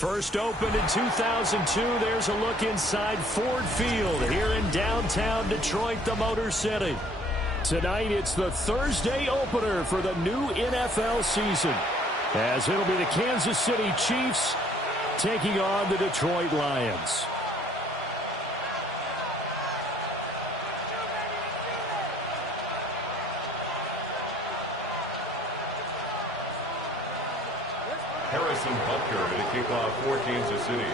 First opened in 2002, there's a look inside Ford Field here in downtown Detroit, the Motor City. Tonight, it's the Thursday opener for the new NFL season, as it'll be the Kansas City Chiefs taking on the Detroit Lions. Harrison Butker to kick off for Kansas City.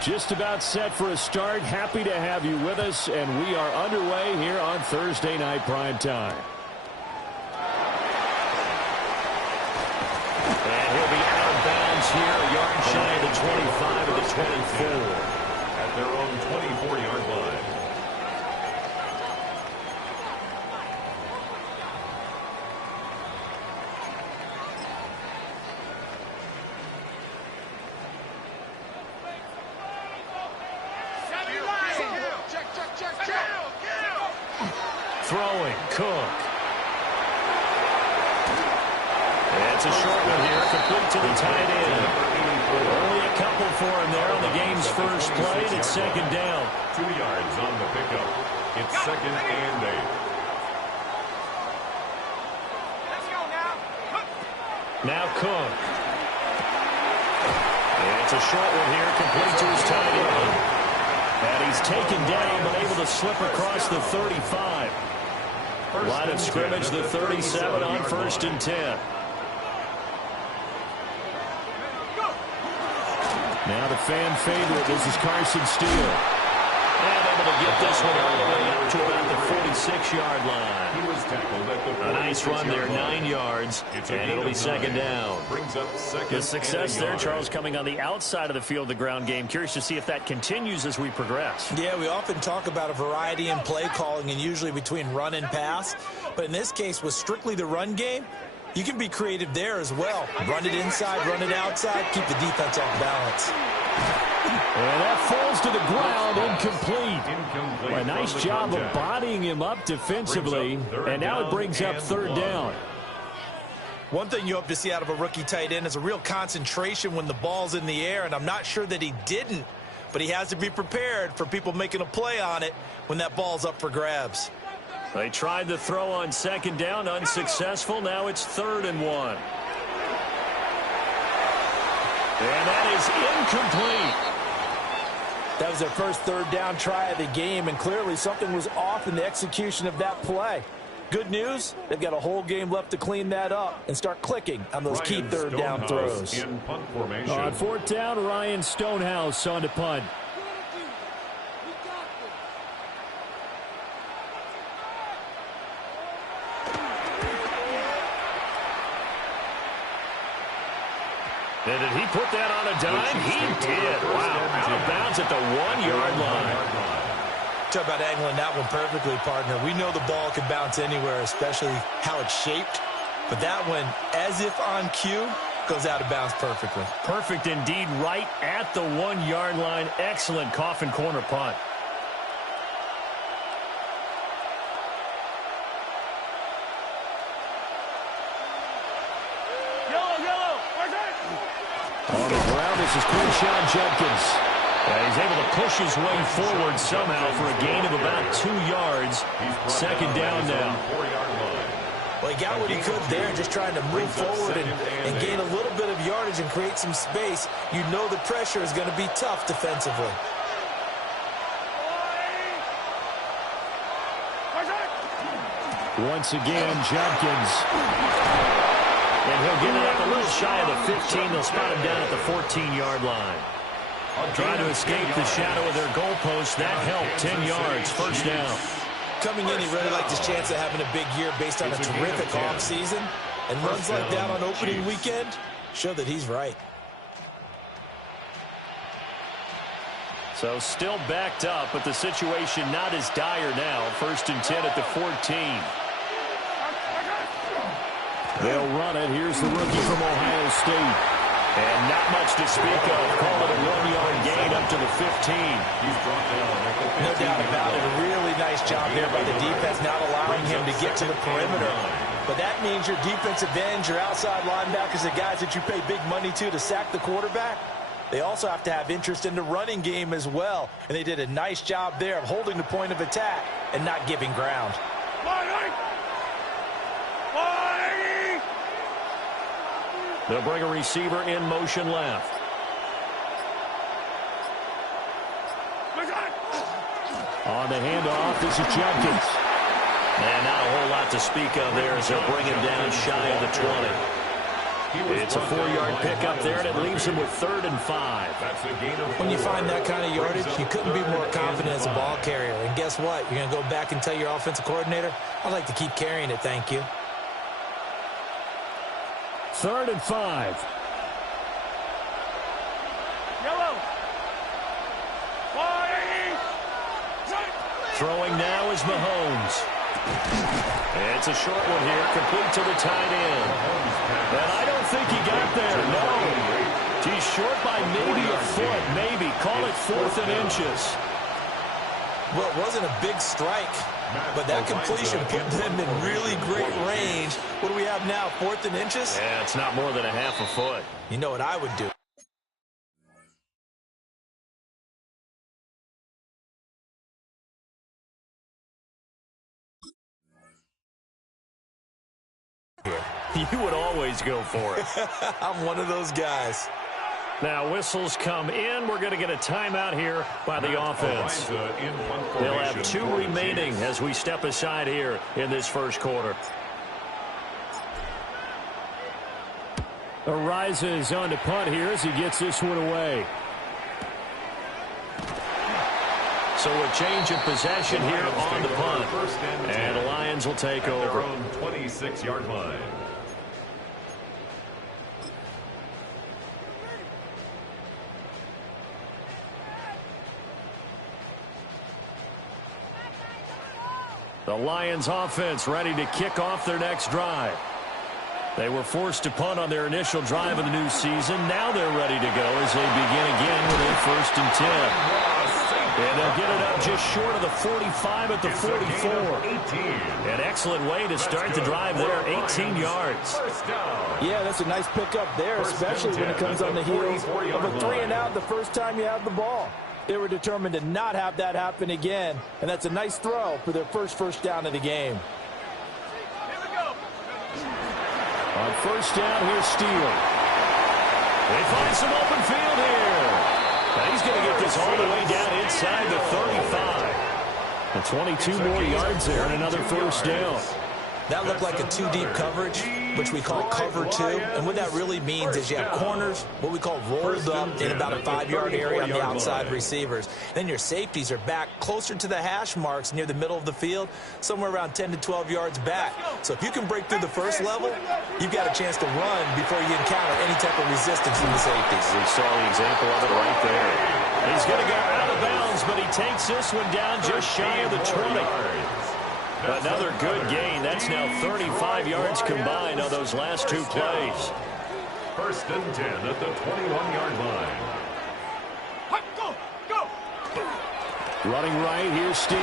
Just about set for a start. Happy to have you with us, and we are underway here on Thursday Night Prime Time. And he'll be out of bounds here, a yard shy of the 25 of the 24. At their own 24-yard line. Throwing, Cook. It's a short one here, complete to the tight end. Only a couple for him there on the game's first play, and it's second down. 2 yards on the pickup. It's second and 8. Now Cook. It's a short one here, complete to his tight end. And he's taken down, but able to slip across the 35. Line of scrimmage, the 37 on 1st and 10. Now the fan favorite, this is Carson Steele. And able to get this one all the way up to about the 46-yard line. He was tackled at the 46-yard line. A nice run there, 9 yards, and it'll be second down. Brings up second. The success there, Charles, coming on the outside of the field, the ground game. Curious to see if that continues as we progress. Yeah, we often talk about a variety in play calling and usually between run and pass. But in this case, with strictly the run game, you can be creative there as well. Run it inside, run it outside, keep the defense off balance. And that falls to the ground, incomplete. A nice job of bodying him up defensively, and now it brings up third down. One thing you hope to see out of a rookie tight end is a real concentration when the ball's in the air, and I'm not sure that he didn't but he has to be prepared for people making a play on it when that ball's up for grabs. They tried the throw on second down, unsuccessful. Now it's 3rd and 1. And that is incomplete. That was their first 3rd down try of the game, and clearly something was off in the execution of that play. Good news, they've got a whole game left to clean that up and start clicking on those key 3rd down throws. In punt formation. On 4th down, Ryan Stonehouse on to punt. And did he put that on a dime? He did. Wow, out of bounds at the 1-yard line. Talk about angling that one perfectly, partner. We know the ball can bounce anywhere, especially how it's shaped. But that one, as if on cue, goes out of bounds perfectly. Perfect indeed, right at the 1-yard line. Excellent coffin corner punt. On the ground, this is Quinshon Judkins. He's able to push his way forward somehow for a gain of about 2 yards. 2nd down now. Well, he got what he could there, just trying to move forward and gain a little bit of yardage and create some space. You know the pressure is going to be tough defensively. Once again, Judkins. And he'll get it up a little shy of the 15. They'll spot him down at the 14-yard line. Trying to escape the shadow of their goalpost. That helped. 10 yards. 1st down. Coming in, he really liked his chance of having a big year based on a terrific offseason. And runs like that on opening weekend show that he's right. So still backed up, but the situation not as dire now. 1st and 10 at the 14. They'll run it. Here's the rookie from Ohio State. And not much to speak of. Call it a 1-yard gain up to the 15. No doubt about it. A really nice job there by the defense, not allowing him to get to the perimeter. But that means your defensive ends, your outside linebackers, the guys that you pay big money to sack the quarterback, they also have to have interest in the running game as well. And they did a nice job there of holding the point of attack and not giving ground. They'll bring a receiver in motion left. On the handoff, this is Judkins. And not a whole lot to speak of there as they'll bring him down shy of the 20. It's a 4-yard pickup there, and it leaves him with 3rd and 5. When you find that kind of yardage, you couldn't be more confident as a ball carrier. And guess what? You're going to go back and tell your offensive coordinator, I'd like to keep carrying it, thank you. 3rd and 5. Throwing now is Mahomes. It's a short one here, complete to the tight end. And I don't think he got there, no. He's short by maybe a foot, maybe. Call it 4th and inches. Well, it wasn't a big strike, but that completion put them in really great range. What do we have now, 4th and inches? Yeah, it's not more than a half a foot. You know what I would do? You would always go for it. I'm one of those guys. Now whistles come in. We're going to get a timeout here by the offense. They'll have 2 remaining as we step aside here in this 1st quarter. Ariza on to punt here as he gets this one away. So a change of possession here on the punt. And the Lions will take over. 26-yard line. The Lions offense ready to kick off their next drive. They were forced to punt on their initial drive of the new season. Now they're ready to go as they begin again with a 1st and 10. And they'll get it up just short of the 45 at the 44. An excellent way to start the drive there, 18 yards. Yeah, that's a nice pickup there, especially when it comes on the heels of a 3-and-out the first time you have the ball. They were determined to not have that happen again, and that's a nice throw for their first down of the game. On first down, here's Steele. They find some open field here. And he's going to get this all the way down inside the 35. And 22 more yards there and another first down. That looked like a two-deep coverage, which we call cover two. And what that really means is you have corners, what we call rolled up in about a 5-yard area on the outside receivers. Then your safeties are back closer to the hash marks near the middle of the field, somewhere around 10 to 12 yards back. So if you can break through the first level, you've got a chance to run before you encounter any type of resistance from the safeties. We saw the example of it right there. He's going to go out of bounds, but he takes this one down just shy of the 20. Another good gain. That's now 35 yards combined on those last two plays. First and 10 at the 21-yard line. Go! Running right, here's Steele.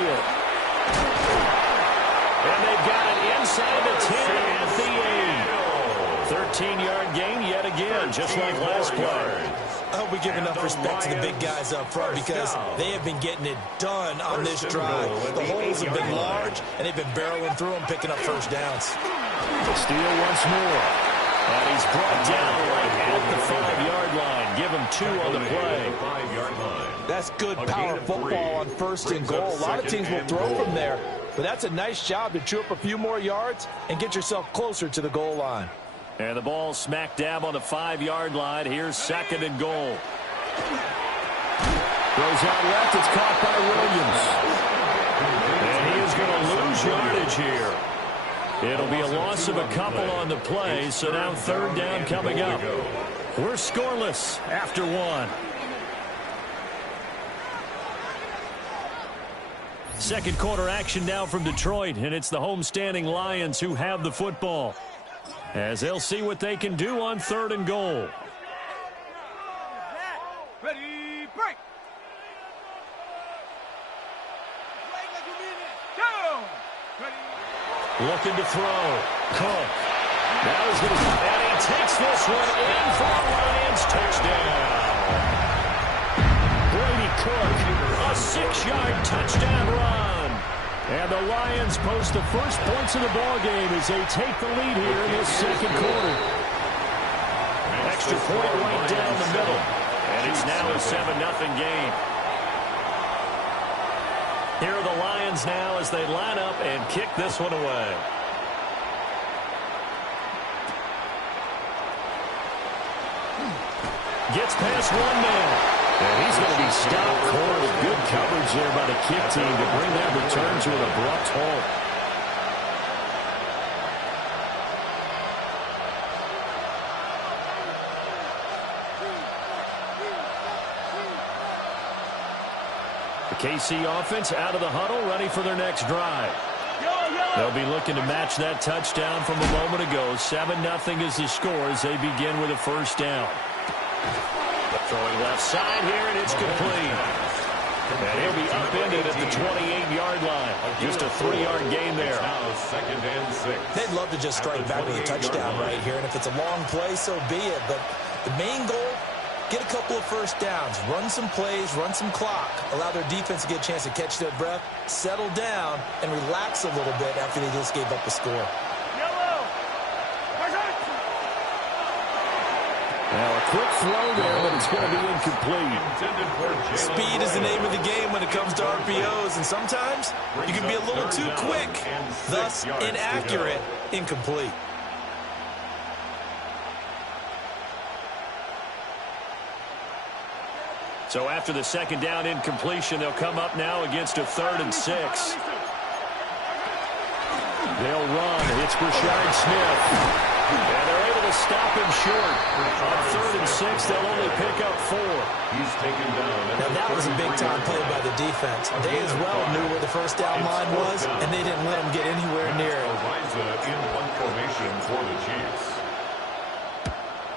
And they've got it inside the 10 at the 8. 13-yard gain yet again, just like last play. I hope we give enough respect to the big guys up front because they have been getting it done on this drive. The holes have been large, and they've been barreling through them, picking up first downs. Steele once more. And he's brought down right at the 5-yard line. Give him 2 on the play. That's good power football on first and goal. A lot of teams will throw from there, but that's a nice job to chew up a few more yards and get yourself closer to the goal line. And the ball smack dab on the 5-yard line. Here's second and goal. Throws out left. It's caught by Williams. And he is going to lose yardage here. It'll be a loss of a couple on the play. So now third down coming up. We're scoreless after 1. Second quarter action now from Detroit. And it's the homestanding Lions who have the football, as they'll see what they can do on third and goal. Ready, break! Down! Ready. Looking to throw. Cook. Now he's going to, and he takes this one in for a Lions touchdown. Brady Cook, a 6-yard touchdown run. And the Lions post the first points of the ball game as they take the lead here in this second quarter. Extra point right down the middle. And it's now a 7-0 game. Here are the Lions now as they line up and kick this one away. Gets past one man. And he's going to be stopped cold. Good coverage there by the kick team to bring that return to an abrupt halt. The KC offense out of the huddle, ready for their next drive. They'll be looking to match that touchdown from a moment ago. 7-0 is the score as they begin with a first down. Throwing left side here, and it's complete. And he'll be upended at the 28-yard line. Just a 3-yard gain there. Second and 6. They'd love to just strike back with a touchdown right here, and if it's a long play, so be it. But the main goal, get a couple of first downs, run some plays, run some clock, allow their defense to get a chance to catch their breath, settle down, and relax a little bit after they just gave up the score. Now a quick throw there, but it's going to be incomplete. Speed is the name of the game when it comes to RPOs, and sometimes you can be a little too quick, thus inaccurate, incomplete. So after the second down incompletion, they'll come up now against a 3rd and 6. They'll run. It's Brashard Smith. And they're able to stop him short. On 3rd and 6, they'll only pick up 4. He's taken down. Now that was a big-time play by the defense. They as well knew where the first down line was, and they didn't let them get anywhere near it. In one formation for the Chiefs.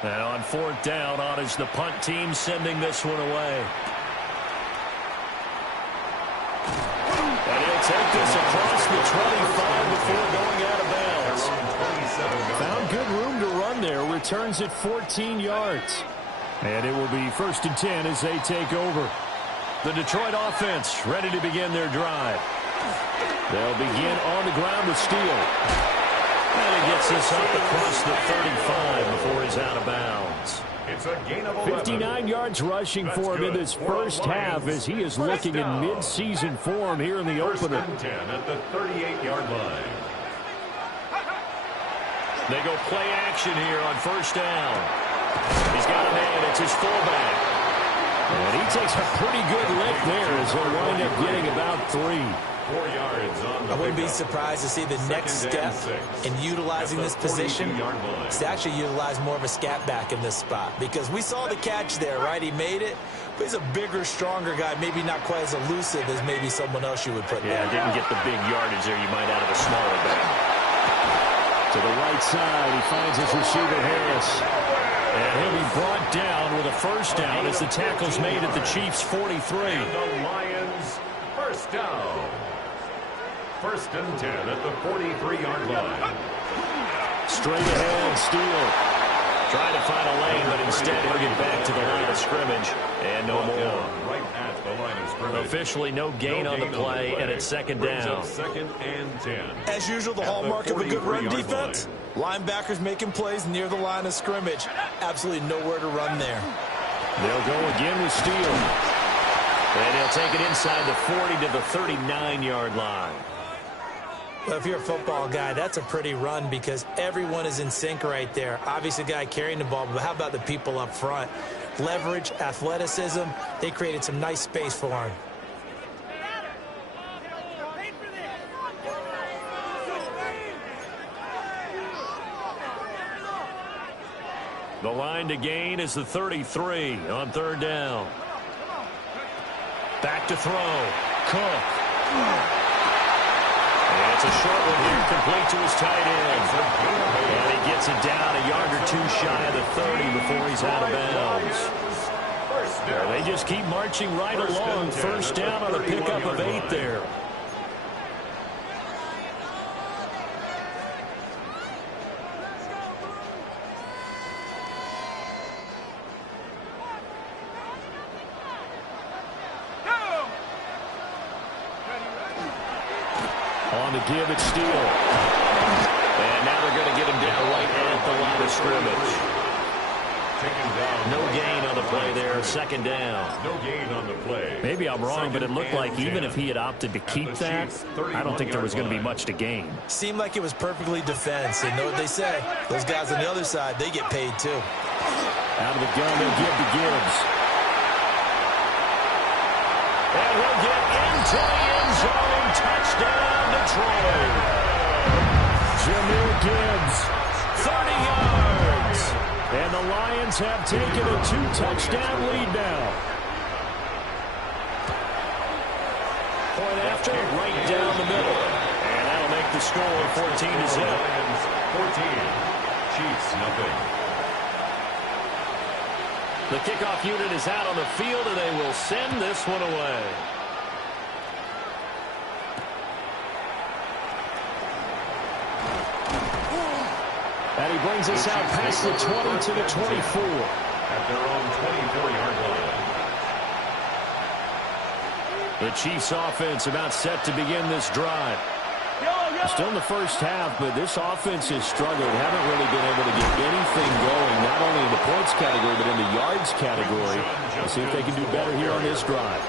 And on 4th down, on is the punt team sending this one away. And he'll take this across the 25 before going out of bounds. Found good room to run there. Returns at 14 yards. And it will be 1st and 10 as they take over. The Detroit offense ready to begin their drive. They'll begin on the ground with Steele. And he gets this up across the 35 before he's out of bounds. It's a gain of 11. 59 yards rushing for him in this first half as he is looking in mid-season form here in the opener. 10 at the 38-yard line. They go play action here on first down. He's got a man. It's his fullback. And he takes a pretty good lift there as he'll wind up getting about 3. 4 yards on the I wouldn't be surprised to see the next step in utilizing this position is to actually utilize more of a scat back in this spot. Because we saw the catch there, right? He made it. But he's a bigger, stronger guy. Maybe not quite as elusive as maybe someone else you would put Yeah, down. didn't get the big yardage there you might out of a smaller back. To the right side, he finds his receiver, Harris. And he'll be brought down with a first down as the tackle's made at the Chiefs' 43. And the Lions first down. First and 10 at the 43-yard line. Straight ahead, Steele. Trying to find a lane, but instead he'll get back to the line of scrimmage. And no more. Right at the line of scrimmage. Officially no gain on the play, and it's second down. Second and 10. As usual, the hallmark of a good run defense, linebackers making plays near the line of scrimmage. Absolutely nowhere to run there. They'll go again with Steele. And he'll take it inside the 40 to the 39-yard line. Well, if you're a football guy, that's a pretty run because everyone is in sync right there. Obviously, the guy carrying the ball, but how about the people up front? Leverage, athleticism, they created some nice space for him. The line to gain is the 33 on third down. Back to throw. Cook. And it's a short one here, complete to his tight end. And he gets it down a yard or two shy of the 30 before he's out of bounds. Well, they just keep marching right along. First down on a pickup of 8 there. On the give, it's Steele. And now they're going to get him down right at the line of scrimmage. No gain on the play there, second down. No gain on the play. Maybe I'm wrong, but it looked like even if he had opted to keep that, I don't think there was going to be much to gain. Seemed like it was perfectly defense. And know what they say? Those guys on the other side, they get paid too. Out of the gun, they'll give to Gibbs. And he'll get into the end zone. Touchdown, Detroit. Jahmyr Gibbs, 30 yards. And the Lions have taken a 2-touchdown lead now. Point after, right down the middle. And that'll make the score 14-0. Lions 14. Chiefs nothing. The kickoff unit is out on the field, and they will send this one away. And he brings us out past the 20 to the 24. At their own 24-yard line. The Chiefs offense about set to begin this drive. Still in the first half, but this offense has struggled. Haven't really been able to get anything going, not only in the points category, but in the yards category. We'll see if they can do better here on this drive.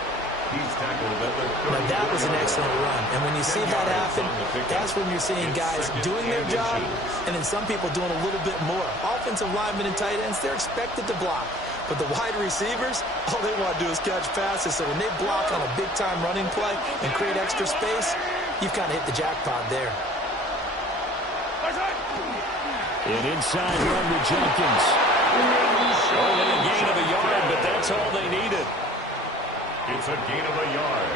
Now, that was an excellent run. And when you see that happen, that's when you're seeing guys doing their job and then some people doing a little bit more. Offensive linemen and tight ends, they're expected to block. But the wide receivers, all they want to do is catch passes. So when they block on a big-time running play and create extra space, you've kind of hit the jackpot there. An inside run to Jenkins. Only a gain of a yard, but that's all they needed. It's a gain of a yard.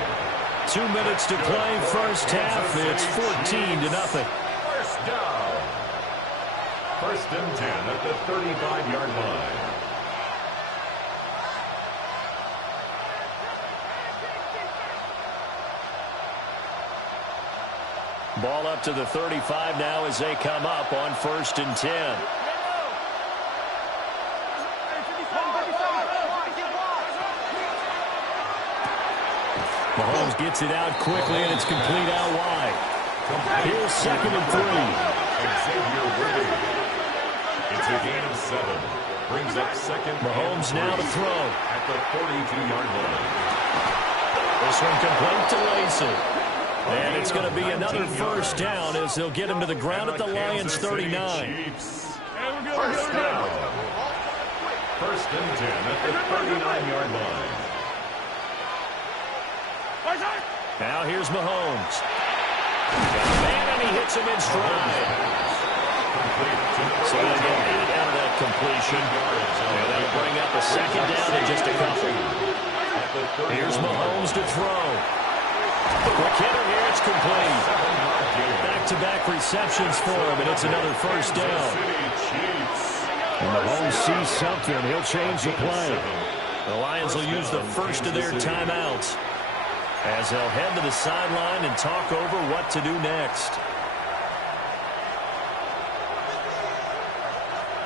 2 minutes to play, first half. It's 14-0. First down. First and 10 at the 35-yard line. Ball up to the 35 now as they come up on first and 10. Mahomes gets it out quickly, and it's complete out wide. Here's 2nd and 3. Xavier Worthy. It's a gain of 7. Brings up 2nd. Mahomes now to throw. At the 42-yard line. This one complete to Lacey. And it's going to be another first down as they'll get him to the ground at the Lions' 39. First down. 1st and 10 at the 39-yard line. Now here's Mahomes. Got a man, and he hits him in stride. So they get 8 out of that completion. And they'll bring up a 2nd down in just a couple. Here's Mahomes to throw. Quick hitter here, it's complete. Back-to-back receptions for him, and it's another first down. When Mahomes sees something, he'll change the play. The Lions will use the first of their timeouts as they'll head to the sideline and talk over what to do next.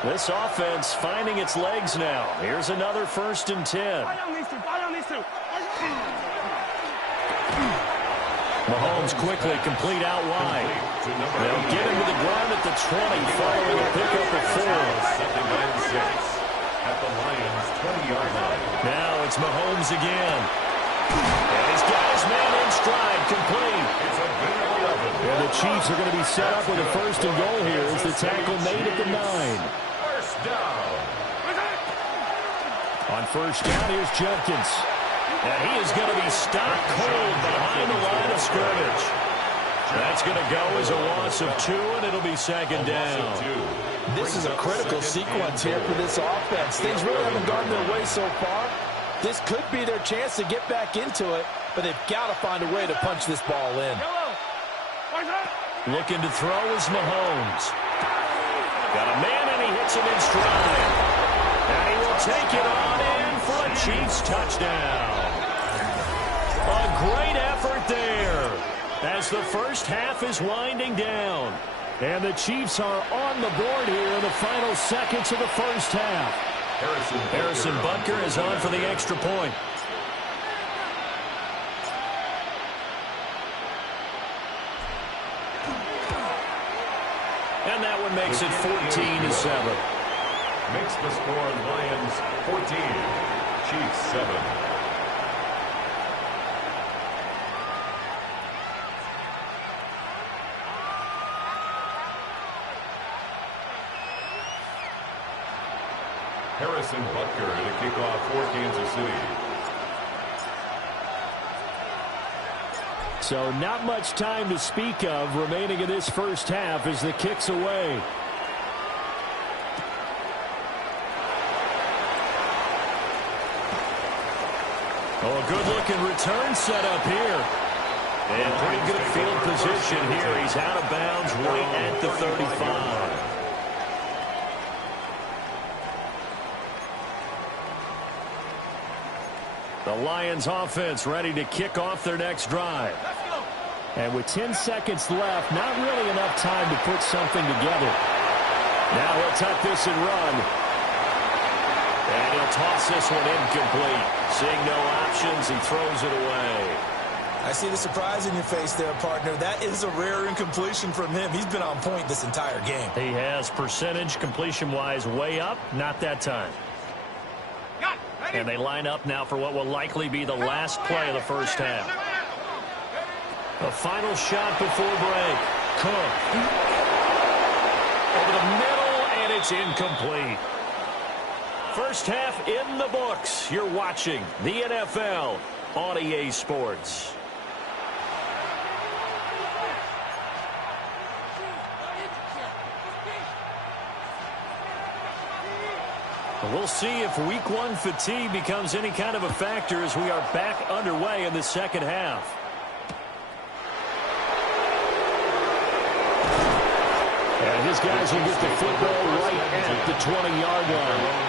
This offense finding its legs now. Here's another 1st and 10. Mahomes quickly complete out wide. They'll get him to the ground at the 20 following a pickup of 4. At the Lions' 20-yard line. Now it's Mahomes again. And he's got his man in stride, complete. It's a gain of 11. And the Chiefs are going to be set up with a 1st and goal here as the tackle made at the 9. First down. On 1st down, here's Jenkins. And he is going to be stopped cold behind the line of scrimmage. That's going to go as a loss of 2, and it'll be 2nd down. This is a critical sequence here for this offense. Things really haven't gone their way so far. This could be their chance to get back into it, but they've got to find a way to punch this ball in. Looking to throw is Mahomes. Got a man, and he hits him in stride. And he will take it on in for a Chiefs touchdown. A great effort there as the first half is winding down. And the Chiefs are on the board here in the final seconds of the first half. Harrison Butker is on for the extra point. And that one makes it 14-7. Makes the score Lions 14, Chiefs 7. Harrison Butker to kick off for Kansas City. So not much time to speak of remaining in this first half as the kick's away. Oh, a good-looking return set up here. And pretty good field position here. He's out of bounds right at the 35. The Lions offense ready to kick off their next drive. And with 10 seconds left, not really enough time to put something together. Now he'll tuck this and run. And he'll toss this one incomplete. Seeing no options, he throws it away. I see the surprise in your face there, partner. That is a rare incompletion from him. He's been on point this entire game. He has percentage completion-wise way up, not that time. And they line up now for what will likely be the last play of the first half. A final shot before break. Cook. Over the middle, and it's incomplete. First half in the books. You're watching the NFL on EA Sports. We'll see if week one fatigue becomes any kind of a factor as we are back underway in the second half. And his guys will get the football right at the 20-yard line.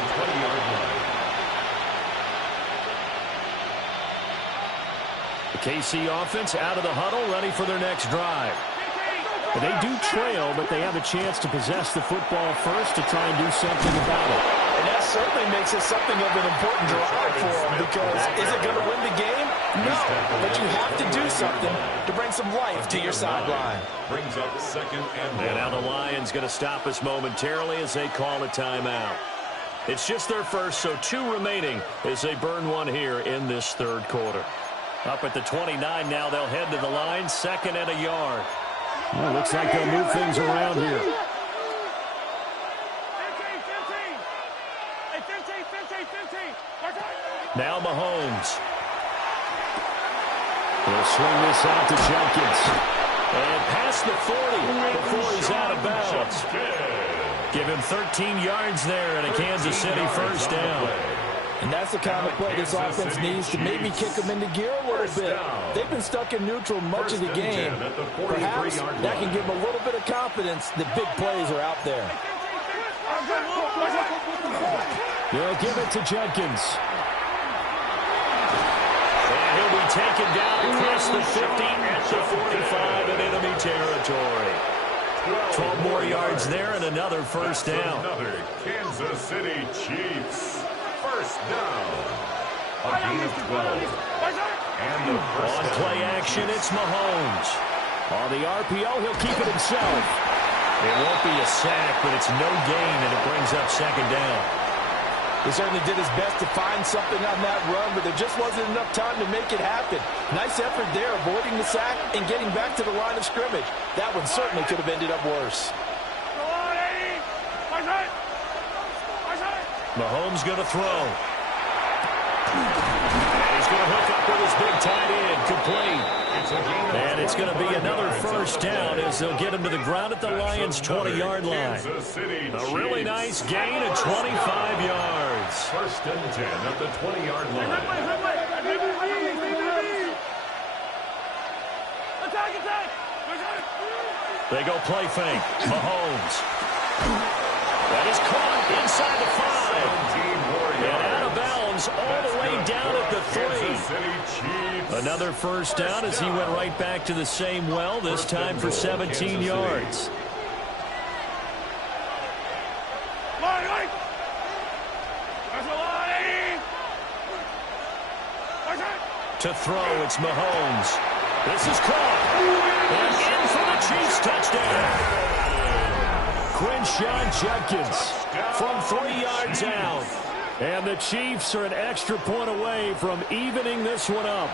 The KC offense out of the huddle, ready for their next drive. They do trail, but they have a chance to possess the football first to try and do something about it. And that certainly makes it something of an important drive for them, because is it going to win the game? No, but you have to do something to bring some life to your sideline. Brings up second and 1. And now the Lions going to stop us momentarily as they call a timeout. It's just their first, so 2 remaining as they burn one here in this third quarter. Up at the 29 now, they'll head to the line, 2nd and a yard. Well, looks like they'll move things around here. 15. Now Mahomes. He'll swing this out to Jenkins. And past the 40 before he's out of bounds. Give him 13 yards there and a Kansas City first down. And that's the kind of play this offense needs to maybe kick them into gear a little bit. They've been stuck in neutral much of the game. Perhaps that can give them a little bit of confidence that big plays are out there. They'll give it to Jenkins. And he'll be taken down across the 50 at the 45 in enemy territory. 12 more yards there and another first down. Another Kansas City Chiefs first down. A gain of 12. And the first On play action, it's Mahomes. On the RPO, he'll keep it himself. It won't be a sack, but it's no gain, and it brings up second down. He certainly did his best to find something on that run, but there just wasn't enough time to make it happen. Nice effort there, avoiding the sack and getting back to the line of scrimmage. That one certainly could have ended up worse. Mahomes going to throw. And he's going to hook up with his big tight end, complete. And it's going to be another first down as they'll get him to the ground at the Lions' 20-yard line. A really nice gain of 25 yards. First and 10 at the 20-yard line. They go play fake. Mahomes. That is caught inside the 5. And out of bounds all the way down at the 3. Another first down as he went right back to the same well, this time for 17 yards. To throw, it's Mahomes. This is caught. And in for the Chiefs touchdown. Quinshon Jenkins From 3 yards out. And the Chiefs are an extra point away from evening this one up.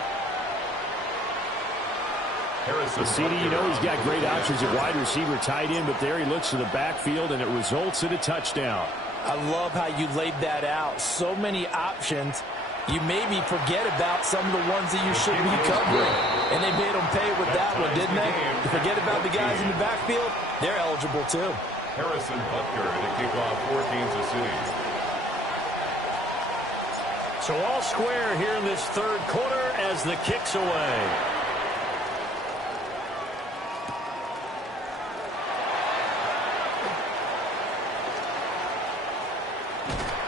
The CD, you know, he's got great options at wide receiver, tight end, but there he looks to the backfield, and it results in a touchdown. I love how you laid that out. So many options. You maybe forget about some of the ones that you should be covering. And they made them pay with that one, didn't they? You forget about the guys in the backfield, they're eligible too. Harrison Butker to kick off for Kansas City. So all square here in this third quarter as the kick's away.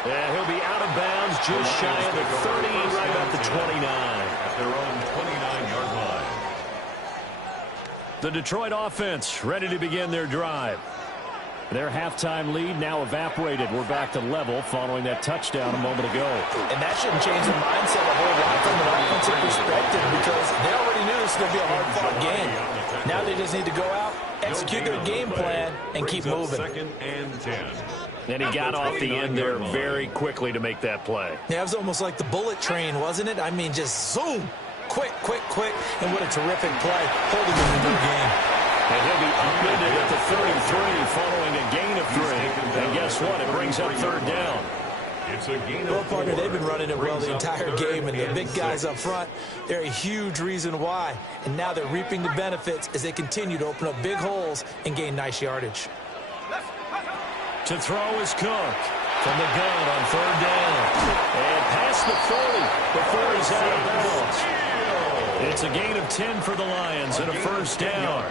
And he'll be out of bounds just shy of the 30, right about the 29. At their own 29-yard line. The Detroit offense ready to begin their drive. Their halftime lead now evaporated. We're back to level following that touchdown a moment ago. And that shouldn't change the mindset a whole lot from an offensive perspective, because they already knew this was going to be a hard-fought game. Now they just need to go out, execute their game plan, and keep moving. Second and 10. And he got off the end there very quickly to make that play. Yeah, it was almost like the bullet train, wasn't it? I mean, just zoom. Quick, quick, quick. And what a terrific play, holding them in the game. And he'll be upended at the 33 following a gain of 3. And guess what? It brings up third down. It's a gain Well, of 4. partner, they've been running it well the entire game, and the big guys up front, they're a huge reason why. And now they're reaping the benefits as they continue to open up big holes and gain nice yardage. To throw is Cook from the gun on third down. And past the 40 before he's out of bounds. It's a gain of 10 for the Lions and a first down.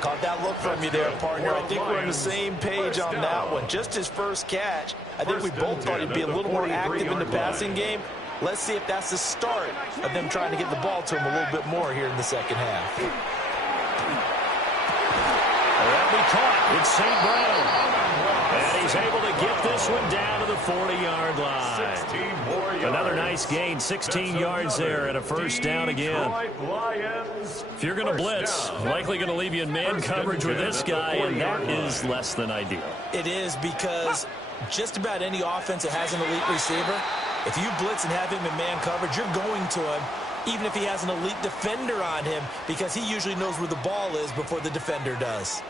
Caught that look from you there, partner. I think we're on the same page on that one. Just his first catch. I think we both thought he'd be a little more active in the passing game. Let's see if that's the start of them trying to get the ball to him a little bit more here in the second half. That'll be caught. It's St. Brown. And he's able to get this one down to the 40-yard line. 16 more yards. Another nice gain, 16 yards there and a first down again. If you're going to blitz, likely going to leave you in man coverage with this guy, and that is less than ideal. It is, because just about any offense that has an elite receiver, if you blitz and have him in man coverage, you're going to him, even if he has an elite defender on him, because he usually knows where the ball is before the defender does.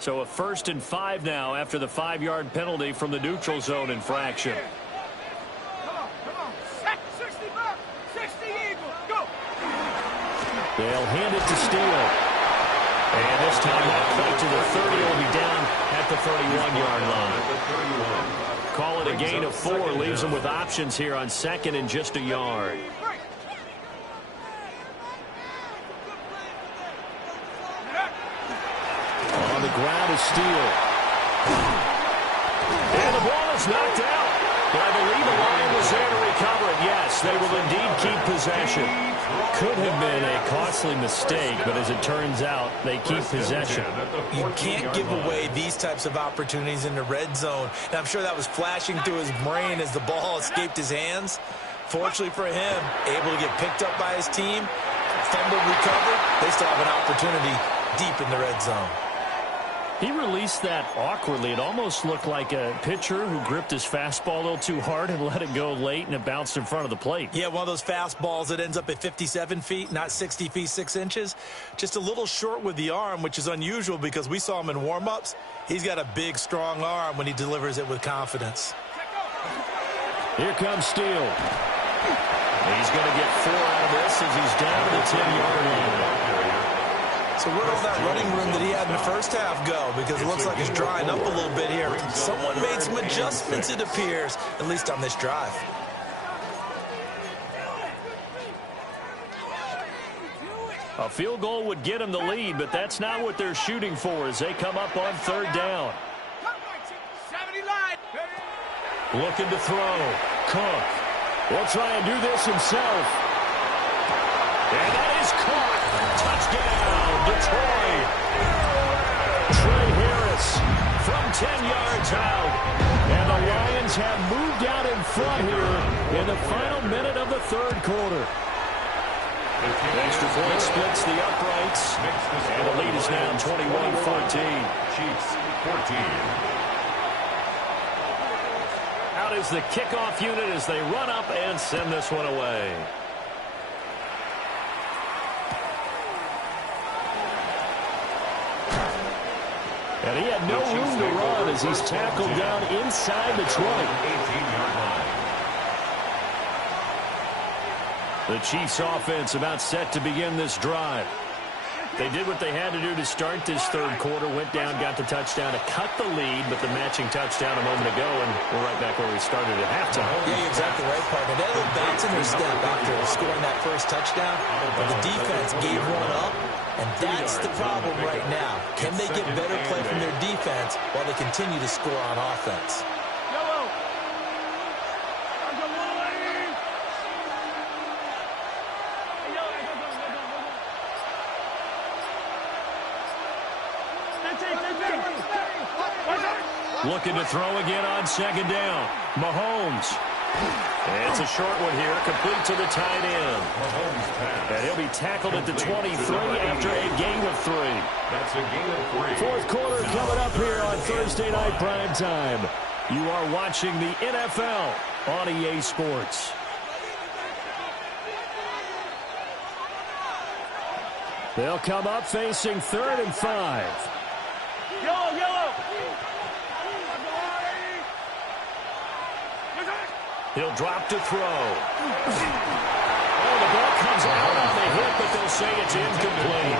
So a 1st and 5 now after the 5-yard penalty from the neutral zone infraction. Come on. 60 back. 60 Eagle. Go. They'll hand it to Steele. And this time that play to the 30 will be down at the 31-yard line. Call it a gain of 4. Leaves them with options here on 2nd and just a yard. On the ground is Steele. And the ball is knocked out. But I believe the line was there to recover it. Yes, they will indeed keep possession. Could have been a costly mistake, but as it turns out, they keep possession. You can't give away these types of opportunities in the red zone. And I'm sure that was flashing through his brain as the ball escaped his hands. Fortunately for him, able to get picked up by his team, fumbled, recovered. They still have an opportunity deep in the red zone. He released that awkwardly. It almost looked like a pitcher who gripped his fastball a little too hard and let it go late, and it bounced in front of the plate. Yeah, one of those fastballs that ends up at 57 feet, not 60 feet, 6 inches. Just a little short with the arm, which is unusual because we saw him in warm-ups. He's got a big, strong arm when he delivers it with confidence. Here comes Steele. He's going to get 4 out of this as he's down to the 10-yard line. So where'd all that running room that he had in the first half go? Because it looks like it's drying up a little bit here. Someone made some adjustments, it appears, at least on this drive. A field goal would get them the lead, but that's not what they're shooting for as they come up on 3rd down. Looking to throw. Cook will try and do this himself. And that is caught. Touchdown, Detroit. Trey Harris from 10 yards out. And the Lions have moved out in front here in the final minute of the 3rd quarter. Extra point splits the uprights. And the lead is now 21-14. Chiefs 14. Out is the kickoff unit as they run up and send this one away. And he had no room to run as he's tackled down inside the 20. 18-yard line. The Chiefs offense about set to begin this drive. They did what they had to do to start this 3rd quarter, went down, got the touchdown to cut the lead, but the matching touchdown a moment ago, and we're right back where we started at halftime. Yeah, you're exactly right, partner. They had a little bounce in their step after scoring that first touchdown, but the defense gave one up, and that's the problem right now. Can they get better play from their defense while they continue to score on offense? Looking to throw again on 2nd down. Mahomes. And it's a short one here, complete to the tight end. And he'll be tackled at the 23 after a gain of 3. That's a gain of 3. 4th quarter coming up here on Thursday Night Primetime. You are watching the NFL on EA Sports. They'll come up facing 3rd and 5. Yellow. He'll drop to throw. Oh, the ball comes out on the hit, but they'll say it's incomplete.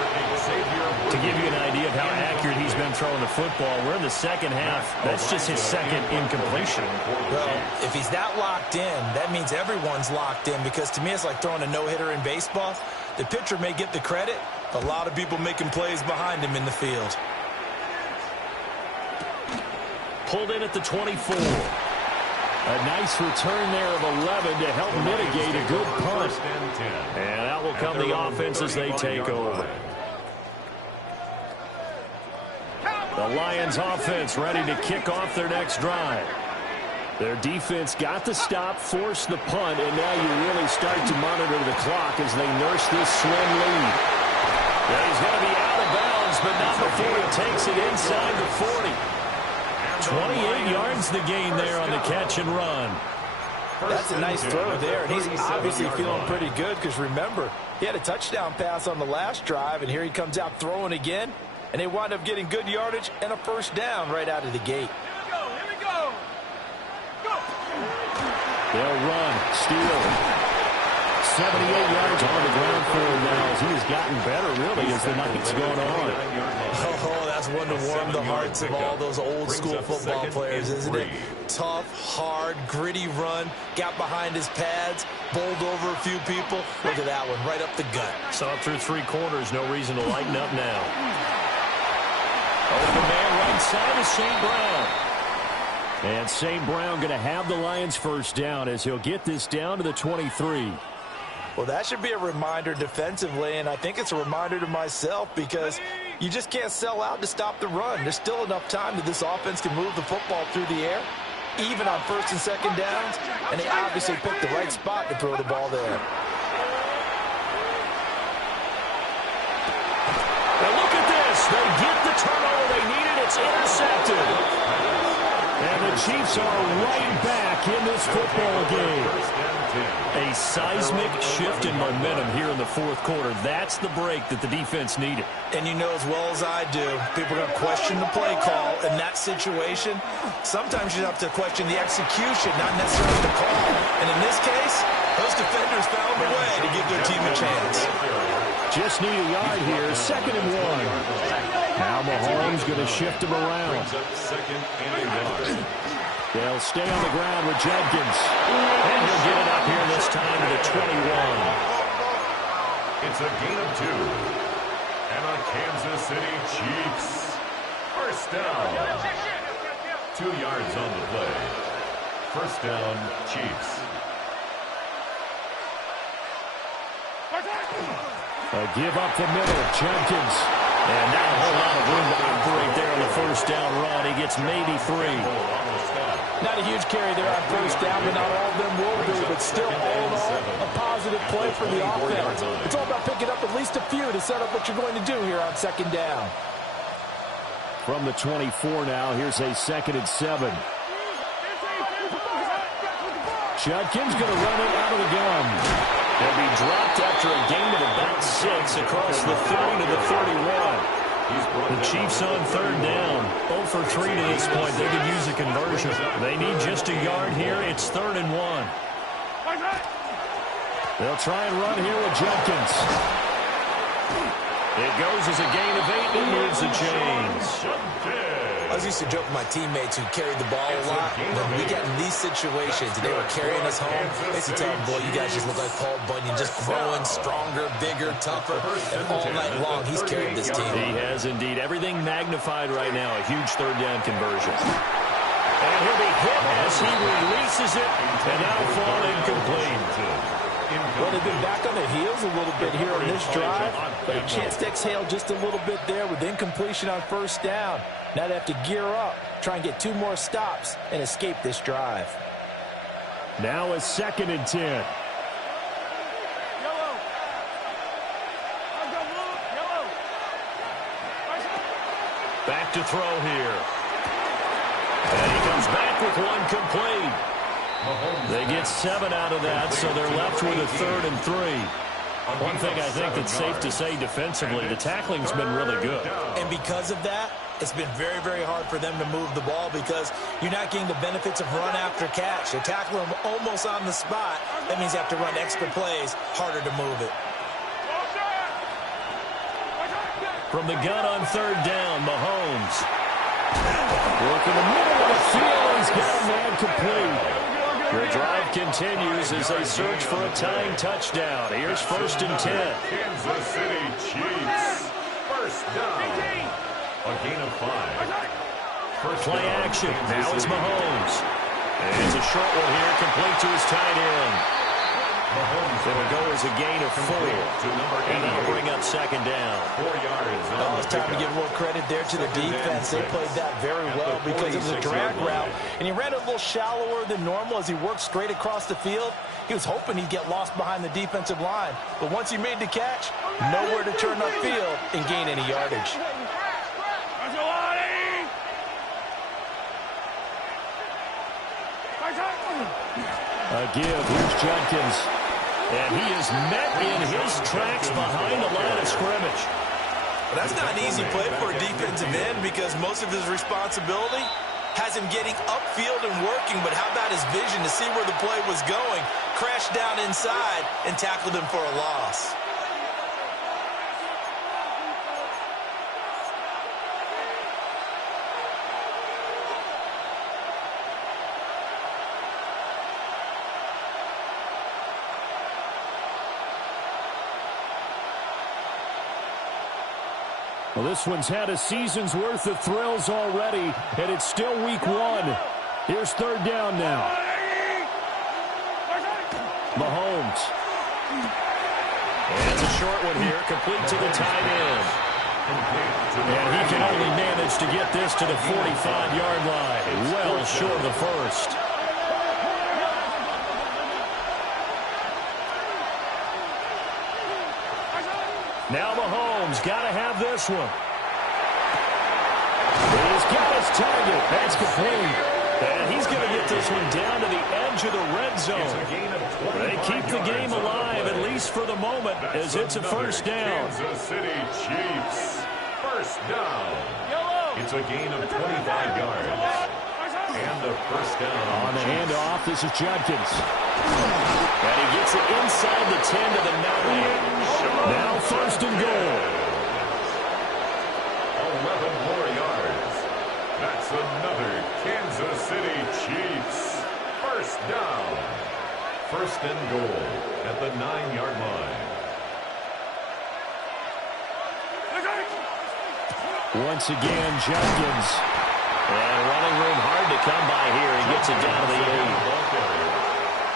To give you an idea of how accurate he's been throwing the football, we're in the 2nd half. That's just his 2nd incompletion. Well, if he's that locked in, that means everyone's locked in, because to me it's like throwing a no-hitter in baseball. The pitcher may get the credit, but a lot of people making plays behind him in the field. Pulled in at the 24. A nice return there of 11 to help mitigate a good punt. And out will come the offense as they take over. The Lions offense ready to kick off their next drive. Their defense got the stop, forced the punt, and now you really start to monitor the clock as they nurse this slim lead. Yeah, he's going to be out of bounds, but not before he takes it inside the 40. 28 yards the gain there on the catch and run. That's a nice throw there, and he's obviously feeling pretty good because, remember, he had a touchdown pass on the last drive, and here he comes out throwing again, and they wind up getting good yardage and a first down right out of the gate. Here we go. Go. They'll run, steal. 78 yards on the ground for him now as he has gotten better, really, as the night's gone on. Oh, that's one to warm the hearts of all those old-school football players, isn't it? Tough, hard, gritty run, got behind his pads, bowled over a few people. Look at that one, right up the gut. Saw it through 3 quarters, no reason to lighten up now. Open man right side is St. Brown. And St. Brown going to have the Lions first down as he'll get this down to the 23. Well, that should be a reminder defensively, and I think it's a reminder to myself because you just can't sell out to stop the run. There's still enough time that this offense can move the football through the air, even on first and second downs, and they obviously picked the right spot to throw the ball there. Now look at this. They get the turnover they needed. It's intercepted. And the Chiefs are right back in this football game. A seismic shift in momentum here in the fourth quarter. That's the break that the defense needed. And you know as well as I do, people are going to question the play call in that situation. Sometimes you have to question the execution, not necessarily the call. And in this case, those defenders found a way to give their team a chance. Just need a yard here, 2nd and 1. Now Mahomes going to shift him around. They'll stay on the ground with Jenkins. And he'll get it up here this time to the 21. It's a gain of 2. And a Kansas City Chiefs. First down. 2 yards on the play. First down, Chiefs. A give up the middle, Jenkins. And not a whole lot of room to operate there on the first down run. He gets maybe 3. Not a huge carry there on first down, but not all of them will be. But still, all in all, a positive play for the offense. It's all about picking up at least a few to set up what you're going to do here on second down. From the 24 now, here's a 2nd and 7. Judkins going to run it out of the gun. He'll be dropped after a gain of about 6 across the 30 to the 31. The Chiefs on 3rd down. 0 for 3 to this point. They could use a conversion. They need just a yard here. It's 3rd and 1. They'll try and run here with Judkins. It goes as a gain of 8 and moves the chains. I was used to joke with my teammates who carried the ball a lot. When we got in these situations and they were carrying us home, they used to tell them, boy, you guys just look like Paul Bunyan, just growing stronger, bigger, tougher. And all night long, he's carried this team. He has indeed. Everything magnified right now. A huge 3rd down conversion. And he'll be hit as he releases it and now fall incomplete. Well, they've been back on their heels a little bit here on this drive, but a chance to exhale just a little bit there with incompletion on first down. Now they have to gear up, try and get 2 more stops, and escape this drive. Now a 2nd and 10. Back to throw here. And he comes back with 1 complete. They get 7 out of that, so they're left with a 3rd and 3. One thing I think that's safe to say defensively, the tackling's been really good. And because of that, it's been very, very hard for them to move the ball because you're not getting the benefits of run after catch. They're tackling them almost on the spot. That means you have to run extra plays, harder to move it. From the gun on 3rd down, Mahomes. Work in the middle of the field. He's got a man complete. The drive continues as they search for a tying touchdown. Here's 1st and 10. Kansas City Chiefs. First down. A gain of 5. Play action. Now it's Mahomes. And it's a short one here, complete to his tight end. It'll go as a gain of 4. And that'll bring up second down. 4 yards. Oh, it's time to give a little credit there to the defense. They played that very well because it was a drag route. And he ran a little shallower than normal as he worked straight across the field. He was hoping he'd get lost behind the defensive line. But once he made the catch, nowhere to turn upfield and gain any yardage. A give. Here's Judkins. And he is met in his tracks behind the line of scrimmage. Well, that's not an easy play for a defensive end because most of his responsibility has him getting upfield and working. But how about his vision to see where the play was going? Crashed down inside and tackled him for a loss. Well, this one's had a season's worth of thrills already, and it's still week 1. Here's third down now. Mahomes. And it's a short one here, complete to the tight end. And he can only manage to get this to the 45-yard line. Well short of the first. Now Mahomes got to have this one. He's got his target. That's complete. And he's going to get this one down to the edge of the red zone. They keep the game alive, at least for the moment, as it's a first down. Kansas City Chiefs. First down. It's a gain of 25 yards. And the first down. On the handoff, this is Judkins. And he gets it inside the 10 to the 9. Now first and goal. 11 more yards. That's another Kansas City Chiefs. First down. First and goal at the 9-yard line. Once again, Judkins. And running room hard to come by here. He gets it down to the 8.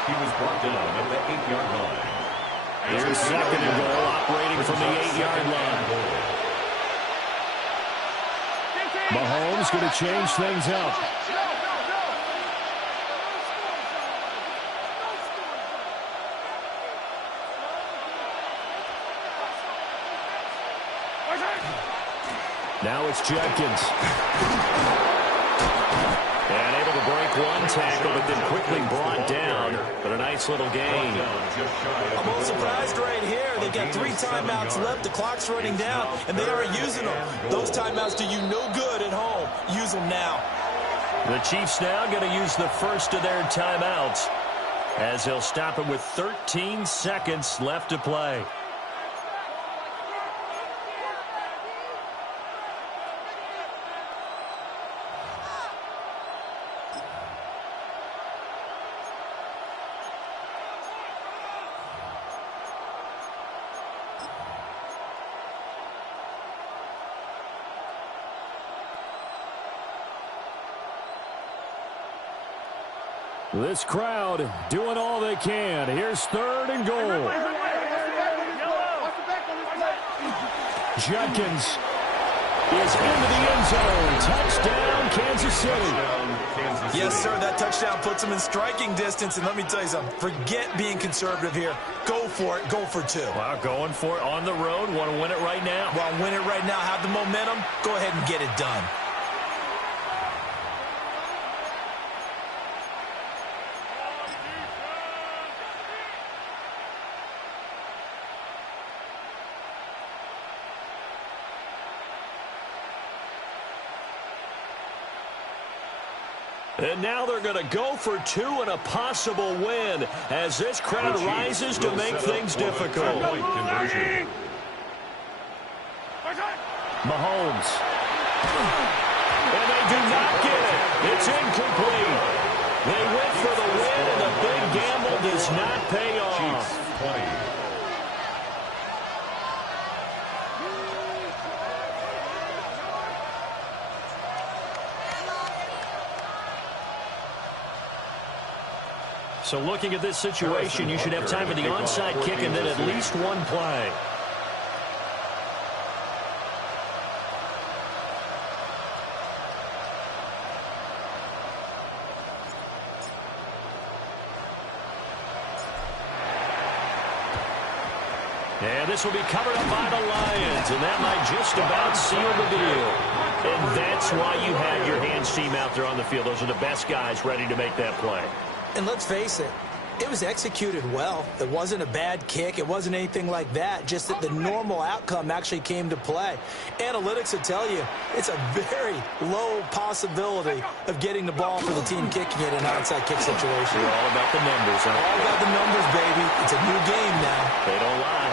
He was brought down at the 8-yard line. Here's second and goal, operating from the 8-yard line. Mahomes going to change things up. Now it's Judkins. And able to break one tackle, but then quickly brought down. But a nice little gain. I'm a little surprised right here. They've got 3 timeouts left. The clock's running down, and they aren't using them. Those timeouts do you no good at home. Use them now. The Chiefs now going to use the first of their timeouts as they'll stop it with 13 seconds left to play. This crowd doing all they can. Here's third and goal. Judkins is into the end zone. Touchdown, Kansas City. Yes, sir, that touchdown puts them in striking distance. And let me tell you something. Forget being conservative here. Go for it. Go for 2. Wow, going for it on the road. Want to win it right now. Well, win it right now. Have the momentum. Go ahead and get it done. And now they're going to go for 2 and a possible win as this crowd rises to make things difficult. Mahomes. And they do not get it. It's incomplete. They went for the win, and the big gamble does not pay off. 20. So looking at this situation, you should have time for the onside kick and then at least one play. And this will be covered up by the Lions, and that might just about seal the deal. And that's why you have your hands team out there on the field. Those are the best guys ready to make that play. And let's face it, it was executed well. It wasn't a bad kick. It wasn't anything like that, just that the normal outcome actually came to play. Analytics will tell you it's a very low possibility of getting the ball for the team kicking it in an onside kick situation. We're all about the numbers, huh? All about the numbers, baby. It's a new game now. They don't lie.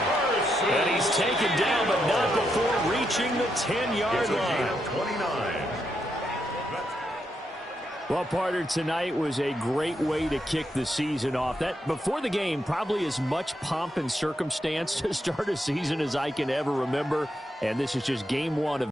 And he's taken down, but not before reaching the 10-yard line. 29. Well, partner, tonight was a great way to kick the season off. That before the game, probably as much pomp and circumstance to start a season as I can ever remember. And this is just game one of